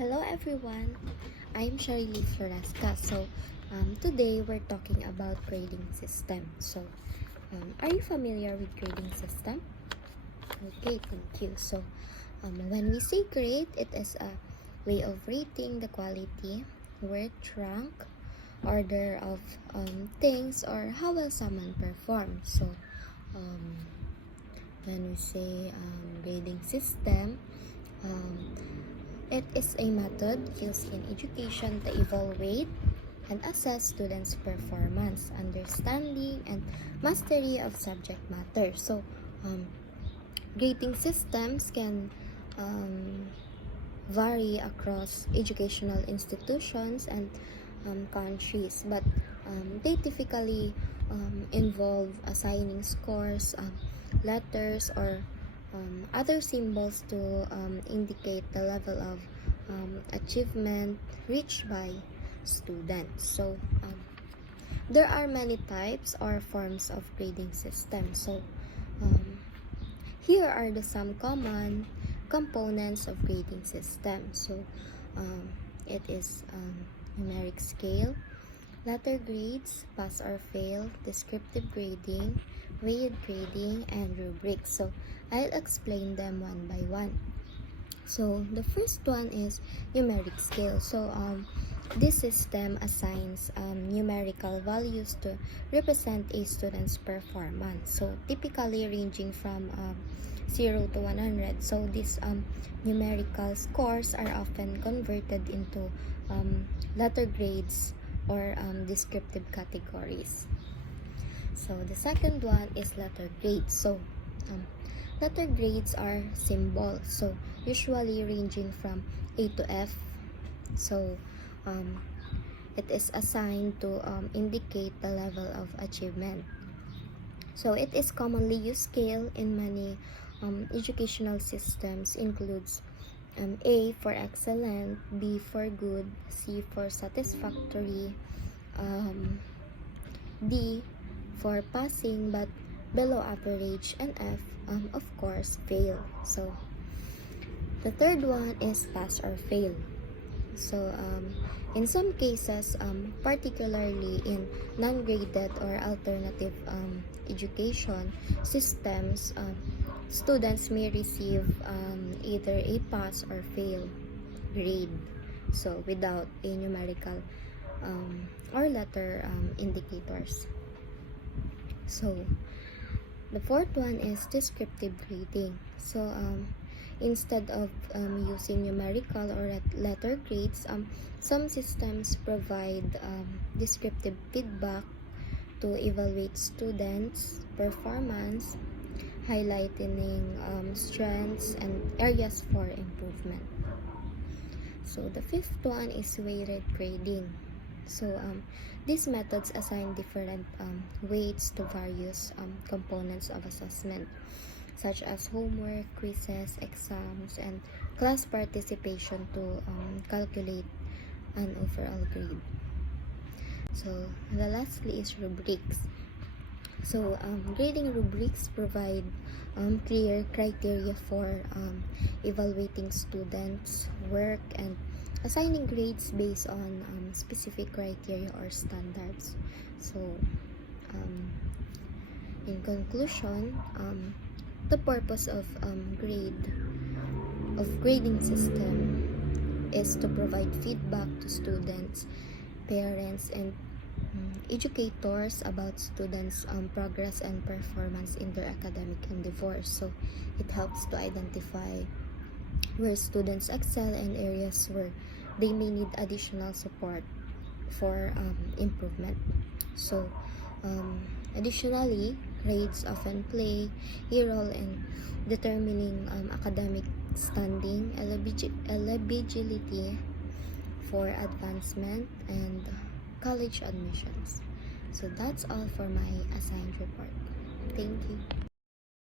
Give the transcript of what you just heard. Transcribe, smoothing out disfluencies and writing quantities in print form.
Hello everyone, I'm Sharily Floresca. Today we're talking about grading system. Are you familiar with grading system? Okay, thank you. When we say grade, it is a way of rating the quality, worth, rank, order of things, or how well someone performs. Um, when we say grading system, um, it is a method used in education to evaluate and assess students' performance, understanding, and mastery of subject matter. Grading systems can vary across educational institutions and countries, but they typically involve assigning scores, letters, or other symbols to indicate the level of achievement reached by students. There are many types or forms of grading systems. Um, Here are the some common components of grading system. It is numeric scale, letter grades, pass or fail, descriptive grading, weighted grading, and rubrics. I'll explain them one by one. The first one is numeric scale. This system assigns numerical values to represent a student's performance. Typically ranging from 0 to 100. These numerical scores are often converted into letter grades or descriptive categories. The second one is letter grades. Letter grades are symbols, usually ranging from A to F. It is assigned to indicate the level of achievement. It is commonly used scale in many educational systems, includes A for excellent, B for good, C for satisfactory, D for passing but below average, and F, of course, fail. The third one is pass or fail. In some cases, particularly in non-graded or alternative education systems, students may receive either a pass or fail grade, without a numerical or letter indicators. The fourth one is descriptive grading. Instead of using numerical or letter grades, some systems provide descriptive feedback to evaluate students' performance, highlighting strengths and areas for improvement. The fifth one is weighted grading. These methods assign different weights to various components of assessment, such as homework, quizzes, exams, and class participation to calculate an overall grade. The lastly is rubrics. Grading rubrics provide clear criteria for evaluating students' work and assigning grades based on specific criteria or standards. In conclusion, the purpose of grading system is to provide feedback to students, parents, and educators about students' progress and performance in their academic endeavors. It helps to identify where students excel and areas where they may need additional support for improvement. Additionally, grades often play a role in determining academic standing, eligibility for advancement, and college admissions. That's all for my assigned report. Thank you.